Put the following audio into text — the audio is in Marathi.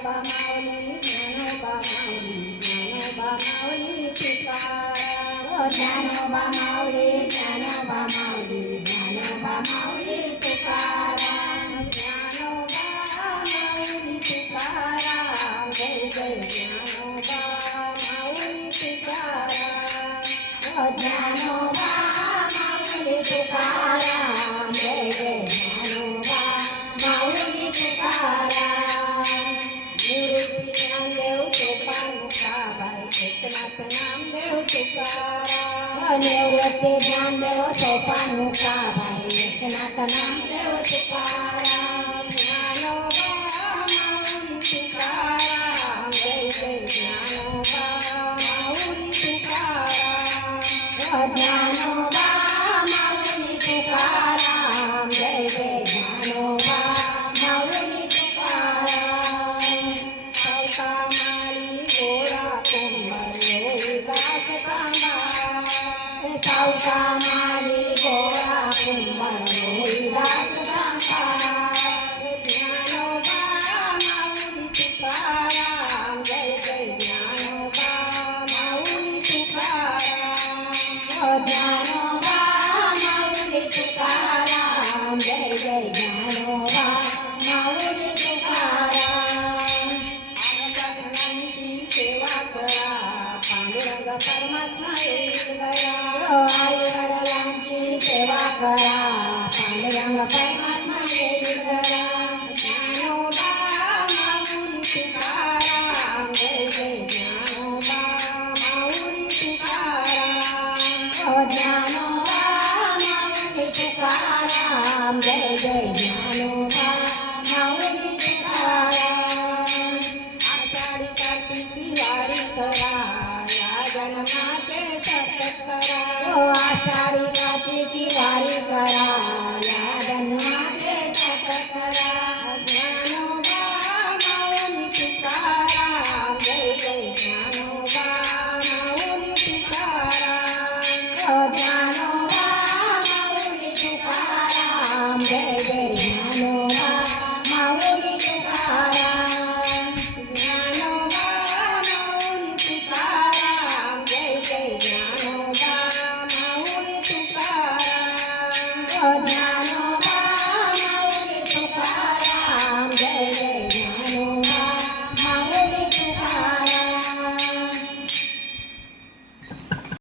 ज्ञानोबा माऊली ज्ञानोबा माऊली तुकाराम ज्ञानोबा माऊली ज्ञानोबा माऊली ज्ञानोबा माऊली तुकाराम ज्ञानोबा माऊली तुकाराम जय जय ज्ञानोबा माऊली तुकाराम ज्ञानोबा माऊली तुकाराम जय जय ज्ञानोबा माऊली तुकाराम निवृत्ती ज्ञानदेव सोपानुकाबाई एकनाथ नामदेव तुकाराम निवृत्ती ज्ञानदेव सोपानुकाबाई एकनाथ नामदेव तुकाराम ज्ञानोबा माऊली तुकाराम जय जय ज्ञानोबा माऊली तुकाराम ज्ञानोबा माऊली तुकाराम जय जय ज्ञानोबा माऊली तुकाराम सावता माळी गोरा कुंभार लोहिदास कांबा सावता माळी गोरा कुंभार लोहिदास कांबा ज्ञानोबा माऊली तुकाराम जय जय ज्ञानोबा माऊली तुकाराम ज्ञानोबा माऊली तुकाराम जय जय ज्ञानोबा माऊली तुकाराम आनंदाची सेवा करा पांडुरंग परमात्मा येईल घरा आई वडिलांची सेवा करा पांडुरंग परमात्मा येईल घरा ज्ञानोबा माऊली तुकाराम जय जय ज्ञानोबा माऊली तुकाराम ज्ञानोबा माऊली तुकाराम जय जय ज्ञानोबा माऊली तुकाराम आषाढी कार्तिकी वारी करा या जन्माचे सार्थक करा आषाढी कार्तिकी वारी करा या जन्माचे सार्थक करा ज्ञानोबा माऊली तुकाराम जय जय ज्ञानोबा माऊली तुकाराम ज्ञानोबा माऊली तुकाराम जय जय ज्ञानोबा माऊली तुकाराम ज्ञानोबा माऊली तुकाराम जय जय ज्ञानोबा माऊली तुकाराम